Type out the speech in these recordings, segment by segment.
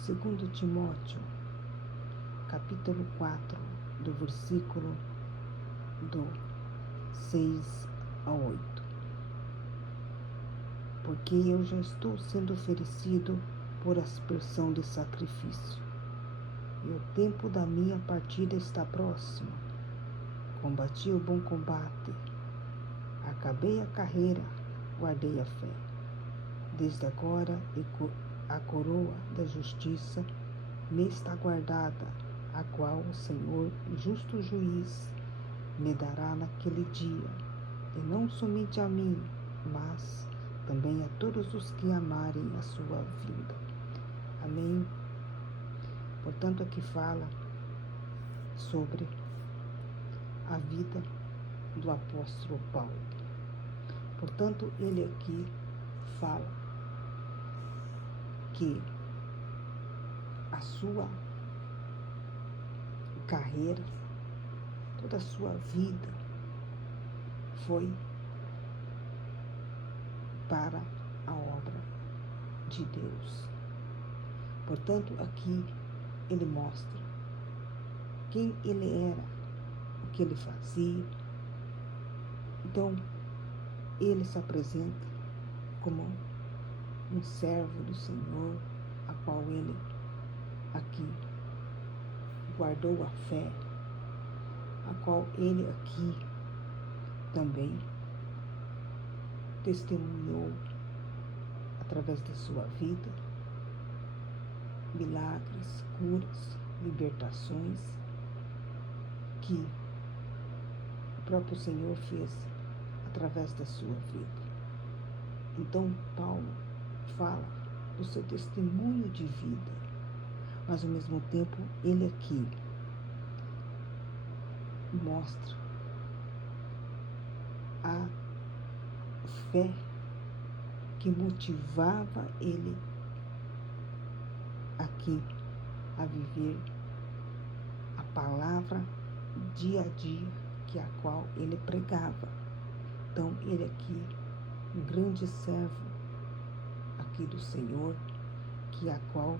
Segundo Timóteo, capítulo 4, do versículo do 6 ao 8. Porque eu já estou sendo oferecido por aspersão de sacrifício, e o tempo da minha partida está próximo. Combati o bom combate, acabei a carreira, guardei a fé. Desde agora a coroa da justiça me está guardada, a qual o Senhor, justo juiz, me dará naquele dia, e não somente a mim, mas também a todos os que amarem a sua vinda. Amém? Portanto, aqui fala sobre a vida do apóstolo Paulo. Portanto, ele aqui fala que a sua carreira, toda a sua vida foi para a obra de Deus. Portanto, aqui ele mostra quem ele era, o que ele fazia. Então, ele se apresenta como um servo do Senhor, a qual ele aqui guardou a fé, a qual ele aqui também testemunhou através da sua vida milagres, curas, libertações que o próprio Senhor fez através da sua vida. Então, Paulo fala do seu testemunho de vida, mas ao mesmo tempo ele aqui mostra a fé que motivava ele aqui a viver a palavra dia a dia, que é a qual ele pregava. Então, ele aqui, um grande servo aqui do Senhor, que é a qual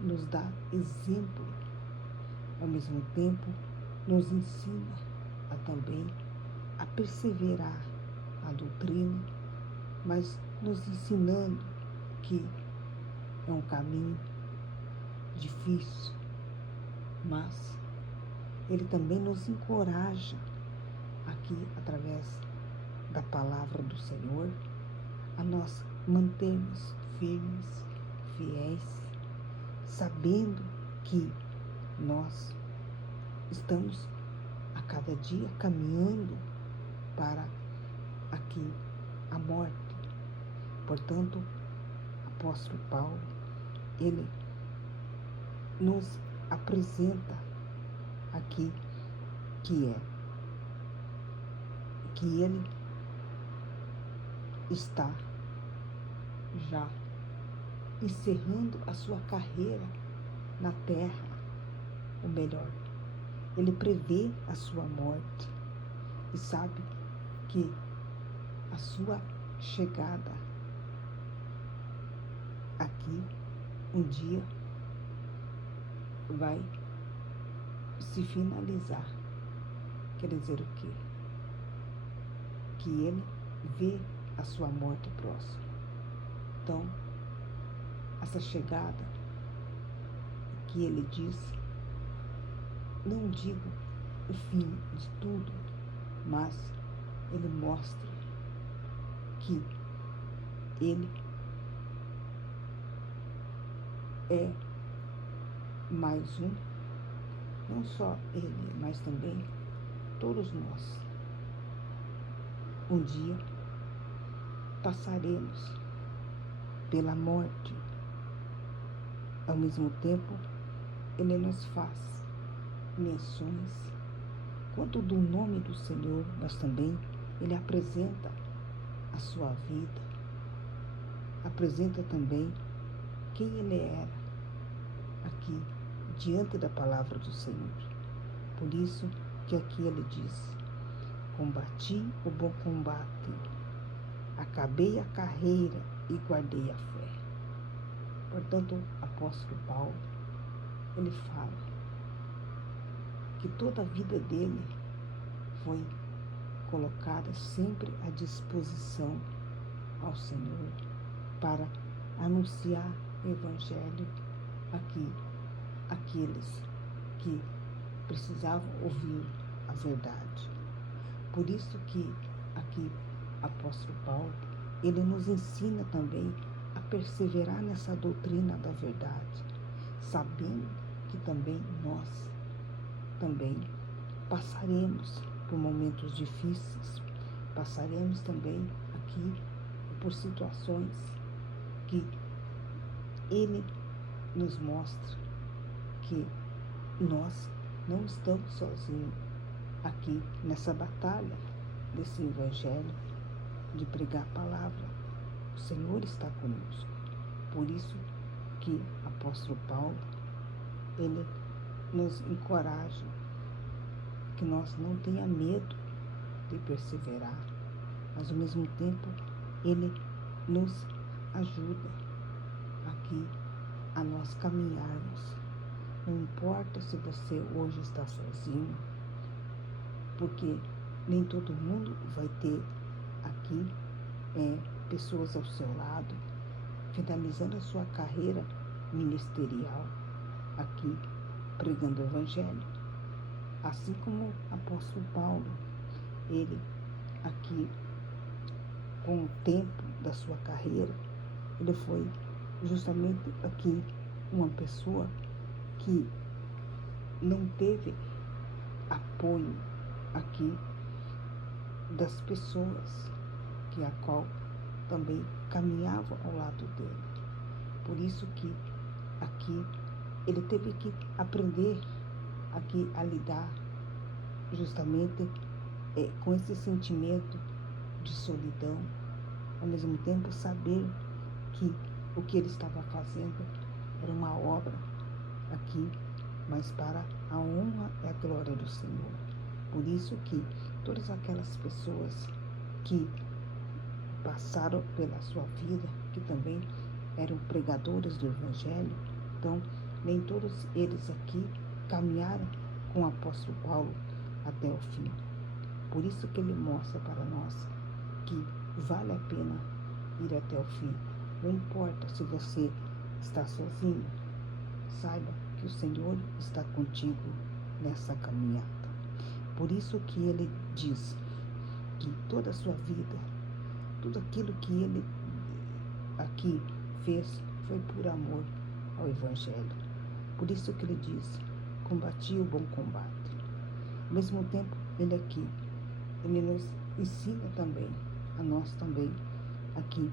nos dá exemplo, ao mesmo tempo nos ensina a também a perseverar a doutrina, mas nos ensinando que é um caminho difícil, mas ele também nos encoraja aqui através da palavra do Senhor a nós mantermos firmes, fiéis, sabendo que nós estamos a cada dia caminhando para aqui a morte. Portanto, apóstolo Paulo, ele nos apresenta aqui que ele está já encerrando a sua carreira na terra, ou melhor, ele prevê a sua morte e sabe que a sua chegada aqui um dia vai se finalizar. Quer dizer o quê? Que ele vê a sua morte próxima. Então, essa chegada que ele diz, não digo o fim de tudo, mas ele mostra que ele é mais um, não só ele, mas também todos nós. Um dia passaremos pela morte. Ao mesmo tempo, ele nos faz menções quanto do nome do Senhor, mas também ele apresenta a sua vida, apresenta também quem ele era aqui diante da palavra do Senhor. Por isso que aqui ele diz: combati o bom combate, acabei a carreira e guardei a fé. Portanto, Portanto, o apóstolo Paulo, ele fala que toda a vida dele foi colocada sempre à disposição ao Senhor para anunciar o Evangelho àqueles que precisavam ouvir a verdade. Por isso que aqui o apóstolo Paulo, ele nos ensina também a perseverar nessa doutrina da verdade, sabendo que também nós também passaremos por momentos difíceis, passaremos também aqui por situações que ele nos mostra que nós não estamos sozinhos aqui nessa batalha desse evangelho de pregar a palavra. O Senhor está conosco. Por isso que o apóstolo Paulo, ele nos encoraja que nós não tenha medo de perseverar, mas ao mesmo tempo ele nos ajuda aqui a nós caminharmos. Não importa se você hoje está sozinho, porque nem todo mundo vai ter aqui pessoas ao seu lado, finalizando a sua carreira ministerial aqui, pregando o Evangelho. Assim como o apóstolo Paulo, ele aqui, com o tempo da sua carreira, ele foi justamente aqui uma pessoa que não teve apoio aqui das pessoas a qual também caminhavam ao lado dele. Por isso que aqui ele teve que aprender aqui a lidar justamente com esse sentimento de solidão, ao mesmo tempo saber que o que ele estava fazendo era uma obra aqui, mas para a honra e a glória do Senhor. Por isso que todas aquelas pessoas que passaram pela sua vida, que também eram pregadores do Evangelho, então nem todos eles aqui caminharam com o apóstolo Paulo até o fim. Por isso que ele mostra para nós que vale a pena ir até o fim. Não importa se você está sozinho, saiba que o Senhor está contigo nessa caminhada. Por isso que ele diz que toda a sua vida, tudo aquilo que ele aqui fez foi por amor ao Evangelho. Por isso que ele diz, combati o bom combate. Ao mesmo tempo, ele aqui, ele nos ensina também, a nós também, aqui,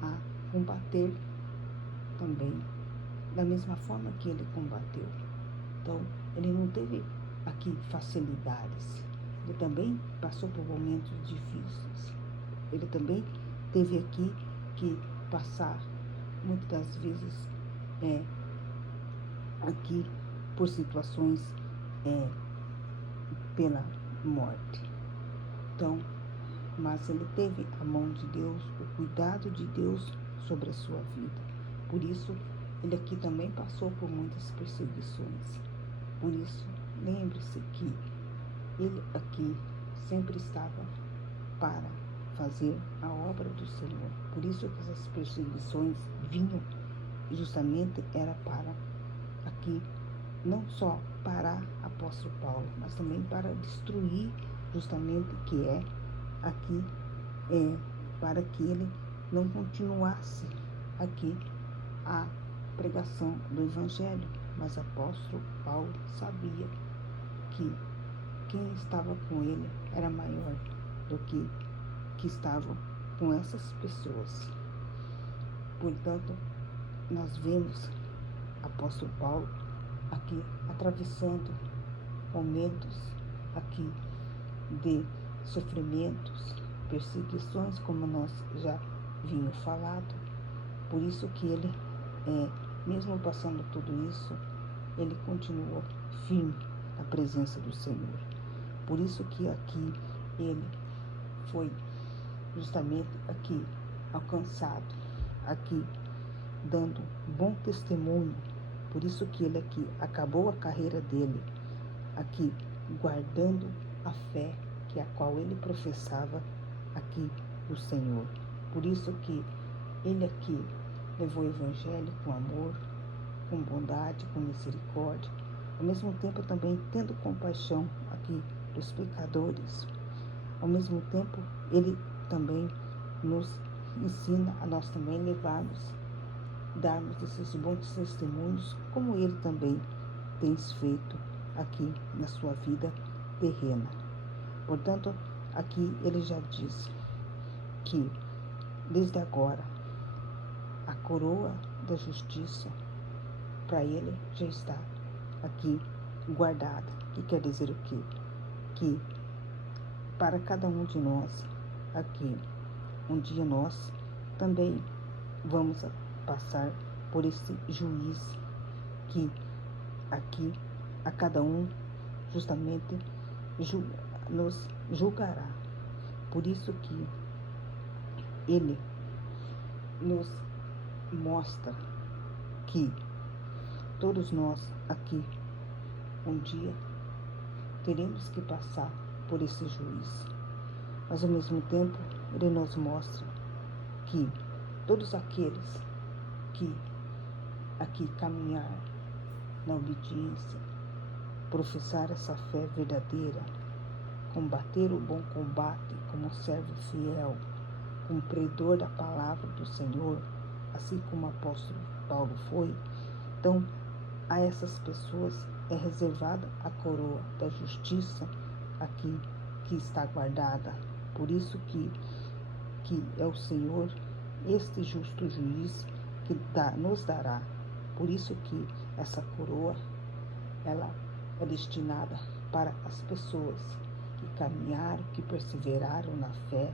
a combater também, da mesma forma que ele combateu. Então, ele não teve aqui facilidades. Ele também passou por momentos difíceis. Ele também teve aqui que passar, muitas das vezes, aqui por situações pela morte. Então, mas ele teve a mão de Deus, o cuidado de Deus sobre a sua vida. Por isso, ele aqui também passou por muitas perseguições. Por isso, lembre-se que ele aqui sempre estava para fazer a obra do Senhor. Por isso que essas perseguições vinham justamente era para aqui, não só parar apóstolo Paulo, mas também para destruir justamente que aqui, para que ele não continuasse aqui a pregação do Evangelho. Mas apóstolo Paulo sabia que quem estava com ele era maior do que estavam com essas pessoas. Portanto, nós vemos apóstolo Paulo aqui atravessando momentos aqui de sofrimentos, perseguições, como nós já vimos falado. Por isso que ele, mesmo passando tudo isso, ele continuou firme na presença do Senhor. Por isso que aqui ele foi justamente aqui alcançado, aqui dando bom testemunho. Por isso que ele aqui acabou a carreira dele, aqui guardando a fé que a qual ele professava aqui do Senhor. Por isso que ele aqui levou o evangelho com amor, com bondade, com misericórdia, ao mesmo tempo também tendo compaixão aqui dos pecadores. Ao mesmo tempo, ele também nos ensina a nós também darmos esses bons testemunhos, como ele também tem feito aqui na sua vida terrena. Portanto, aqui ele já diz que desde agora a coroa da justiça para ele já está aqui guardada. Que quer dizer o quê? Que para cada um de nós aqui, um dia nós também vamos passar por esse juiz que aqui a cada um justamente nos julgará. Por isso que ele nos mostra que todos nós aqui um dia teremos que passar por esse juiz. Mas ao mesmo tempo ele nos mostra que todos aqueles que aqui caminhar na obediência, professar essa fé verdadeira, combater o bom combate como servo fiel, cumpridor da palavra do Senhor, assim como o apóstolo Paulo foi, então a essas pessoas é reservada a coroa da justiça aqui que está guardada. Por isso que é o Senhor, este justo juiz, que nos dará. Por isso que essa coroa, ela é destinada para as pessoas que caminharam, que perseveraram na fé,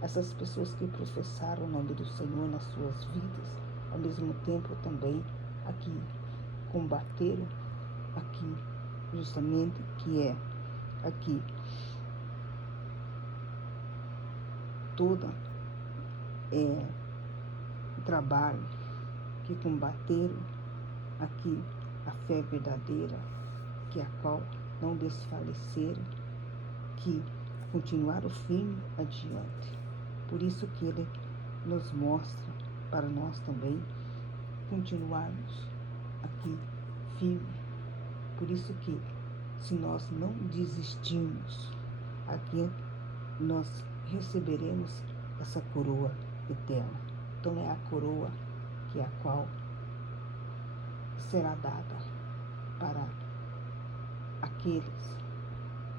essas pessoas que professaram o nome do Senhor nas suas vidas, ao mesmo tempo também aqui combateram aqui justamente que é aqui toda trabalho, que combateram aqui a fé verdadeira, que a qual não desfaleceram, que continuaram firme adiante. Por isso que ele nos mostra para nós também continuarmos aqui firme. Por isso que se nós não desistirmos, aqui nós receberemos essa coroa eterna. Então é a coroa que a qual será dada para aqueles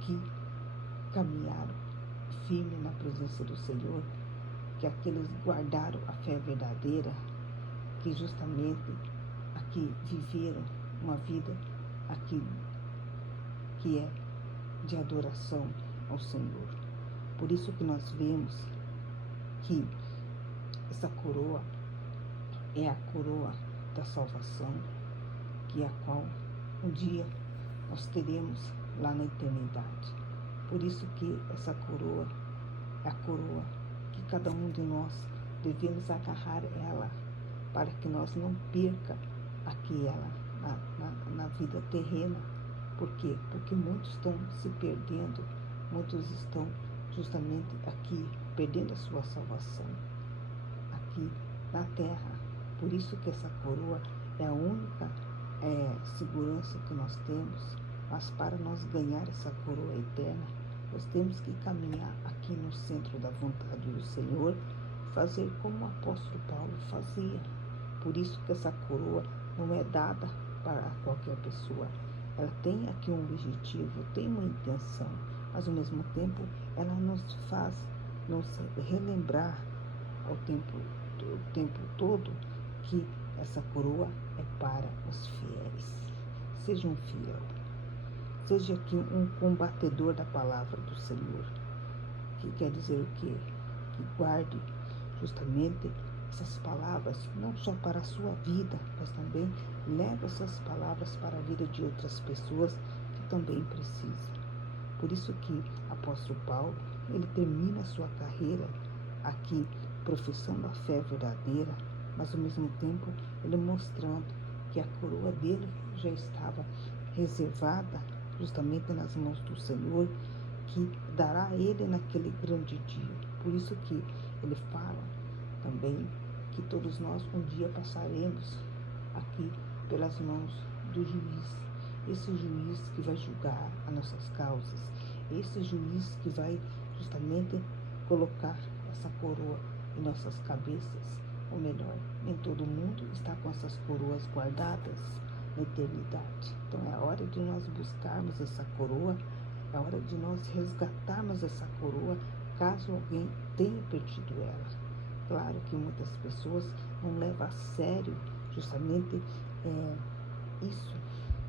que caminharam firme na presença do Senhor, que aqueles guardaram a fé verdadeira, que justamente aqui viveram uma vida aqui que é de adoração ao Senhor. Por isso que nós vemos que essa coroa é a coroa da salvação, que é a qual um dia nós teremos lá na eternidade. Por isso que essa coroa é a coroa que cada um de nós devemos agarrar ela, para que nós não perca aqui ela na vida terrena. Por quê? Porque muitos estão se perdendo, muitos estão justamente aqui perdendo a sua salvação aqui na terra. Por isso que essa coroa é a única segurança que nós temos. Mas para nós ganhar essa coroa eterna, nós temos que caminhar aqui no centro da vontade do Senhor, fazer como o apóstolo Paulo fazia. Por isso que essa coroa não é dada para qualquer pessoa. Ela tem aqui um objetivo, tem uma intenção, mas ao mesmo tempo ela nos faz nos relembrar ao tempo todo que essa coroa é para os fiéis. Seja um fiel, seja aqui um combatedor da palavra do Senhor, que quer dizer o quê? Que guarde justamente essas palavras, não só para a sua vida, mas também leve essas palavras para a vida de outras pessoas que também precisam. Por isso que o apóstolo Paulo, ele termina a sua carreira aqui professando a fé verdadeira, mas ao mesmo tempo ele mostrando que a coroa dele já estava reservada justamente nas mãos do Senhor, que dará a ele naquele grande dia. Por isso que ele fala também que todos nós um dia passaremos aqui pelas mãos do juiz, esse juiz que vai julgar as nossas causas, esse juiz que vai justamente colocar essa coroa em nossas cabeças, ou melhor, nem todo mundo está com essas coroas guardadas na eternidade. Então é a hora de nós buscarmos essa coroa, é a hora de nós resgatarmos essa coroa, caso alguém tenha perdido ela. Claro que muitas pessoas não levam a sério justamente isso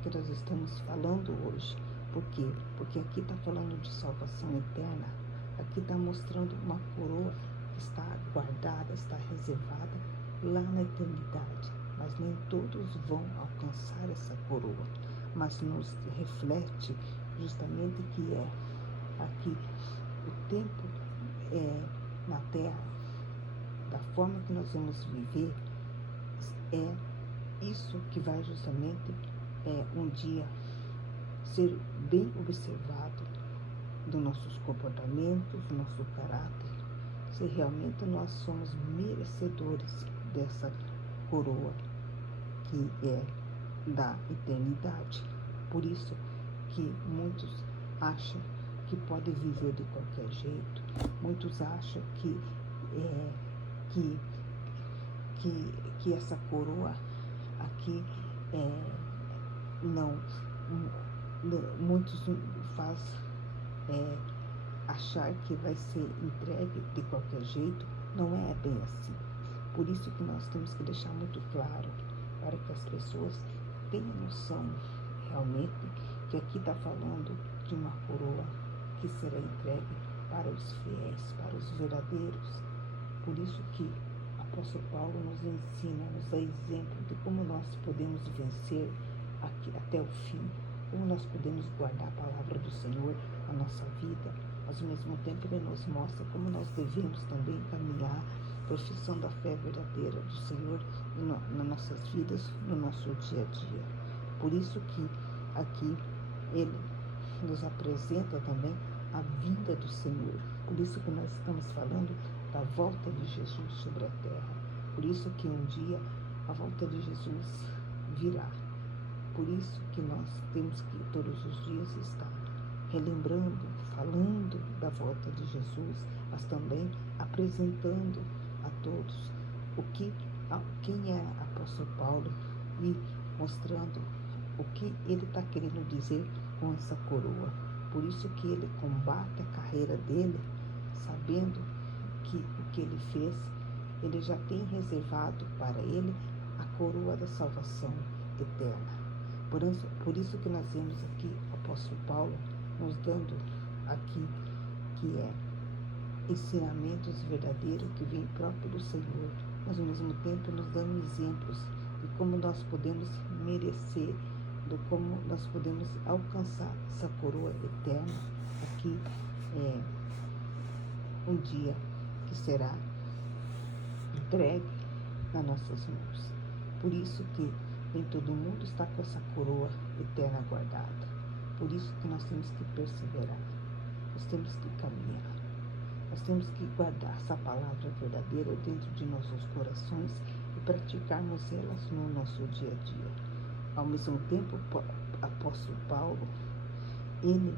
que nós estamos falando hoje. Por quê? Porque aqui está falando de salvação eterna, aqui está mostrando uma coroa que está guardada, está reservada lá na eternidade. Mas nem todos vão alcançar essa coroa, mas nos reflete justamente que é aqui o tempo na terra, da forma que nós vamos viver, é isso que vai justamente um dia ser bem observado dos nossos comportamentos, do nosso caráter, se realmente nós somos merecedores dessa coroa que é da eternidade. Por isso que muitos acham que pode viver de qualquer jeito, muitos acham que essa coroa aqui muitos faz achar que vai ser entregue de qualquer jeito. Não é bem assim. Por isso que nós temos que deixar muito claro, para que as pessoas tenham noção realmente que aqui está falando de uma coroa que será entregue para os fiéis, para os verdadeiros. Por isso que o apóstolo Paulo nos ensina, nos dá exemplo de como nós podemos vencer aqui até o fim, como nós podemos guardar a palavra do Senhor na nossa vida, mas ao mesmo tempo ele nos mostra como nós devemos também caminhar a profissão da fé verdadeira do Senhor nas nossas vidas, no nosso dia a dia. Por isso que aqui ele nos apresenta também a vinda do Senhor. Por isso que nós estamos falando da volta de Jesus sobre a terra. Por isso que um dia a volta de Jesus virá. Por isso que nós temos que todos os dias estar relembrando, falando da volta de Jesus, mas também apresentando a todos quem é apóstolo Paulo e mostrando o que ele está querendo dizer com essa coroa. Por isso que ele combate a carreira dele, sabendo que o que ele fez, ele já tem reservado para ele a coroa da salvação eterna. Por isso que nós vemos aqui o apóstolo Paulo nos dando aqui que é ensinamentos verdadeiros que vêm próprio do Senhor, mas ao mesmo tempo nos dando exemplos de como nós podemos merecer, de como nós podemos alcançar essa coroa eterna aqui um dia que será entregue nas nossas mãos. Por isso que nem todo mundo está com essa coroa eterna guardada. Por isso que nós temos que perseverar, nós temos que caminhar, nós temos que guardar essa palavra verdadeira dentro de nossos corações e praticarmos elas no nosso dia a dia. Ao mesmo tempo, o apóstolo Paulo, ele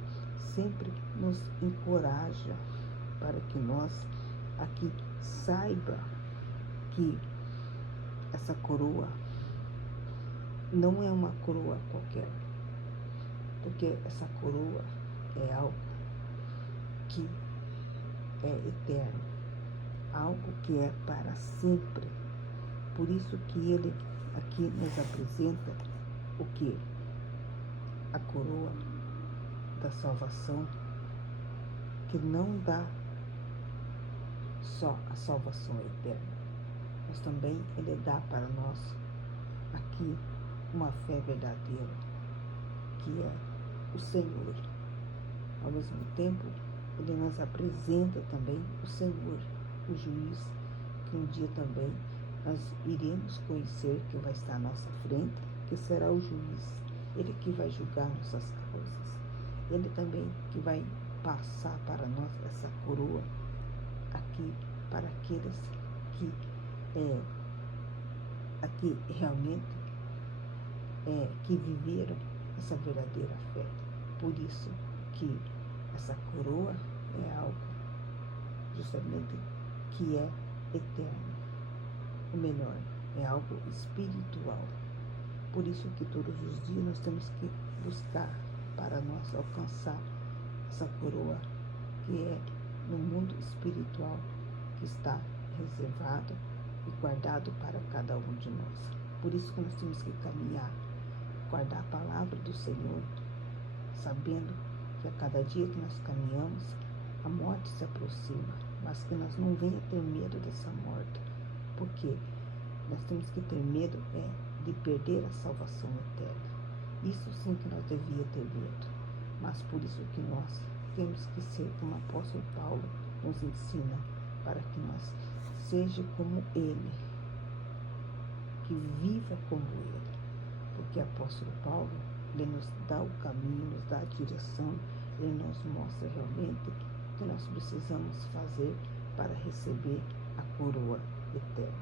sempre nos encoraja para que nós aqui saiba que essa coroa não é uma coroa qualquer, porque essa coroa é algo que é eterno, algo que é para sempre. Por isso que ele aqui nos apresenta o que? A coroa da salvação, que não dá só a salvação eterna, mas também ele dá para nós aqui uma fé verdadeira, que é o Senhor. Ao mesmo tempo, ele nos apresenta também o Senhor, o juiz, que um dia também nós iremos conhecer que vai estar à nossa frente, que será o juiz, ele que vai julgar nossas causas, ele também que vai passar para nós essa coroa aqui para aqueles que aqui realmente que viveram essa verdadeira fé. Por isso que essa coroa é algo justamente que é eterno, ou melhor, é algo espiritual. Por isso que todos os dias nós temos que buscar para nós alcançar essa coroa que é no mundo espiritual, que está reservado e guardado para cada um de nós. Por isso que nós temos que caminhar, guardar a palavra do Senhor, sabendo que a cada dia que nós caminhamos, a morte se aproxima, mas que nós não venha ter medo dessa morte, porque nós temos que ter medo de perder a salvação eterna. Isso sim que nós devíamos ter medo, mas por isso que nós temos que ser como o apóstolo Paulo nos ensina, para que nós seja como ele, que viva como ele, porque o apóstolo Paulo, ele nos dá o caminho, nos dá a direção, ele nos mostra realmente o que nós precisamos fazer para receber a coroa eterna.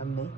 Amém?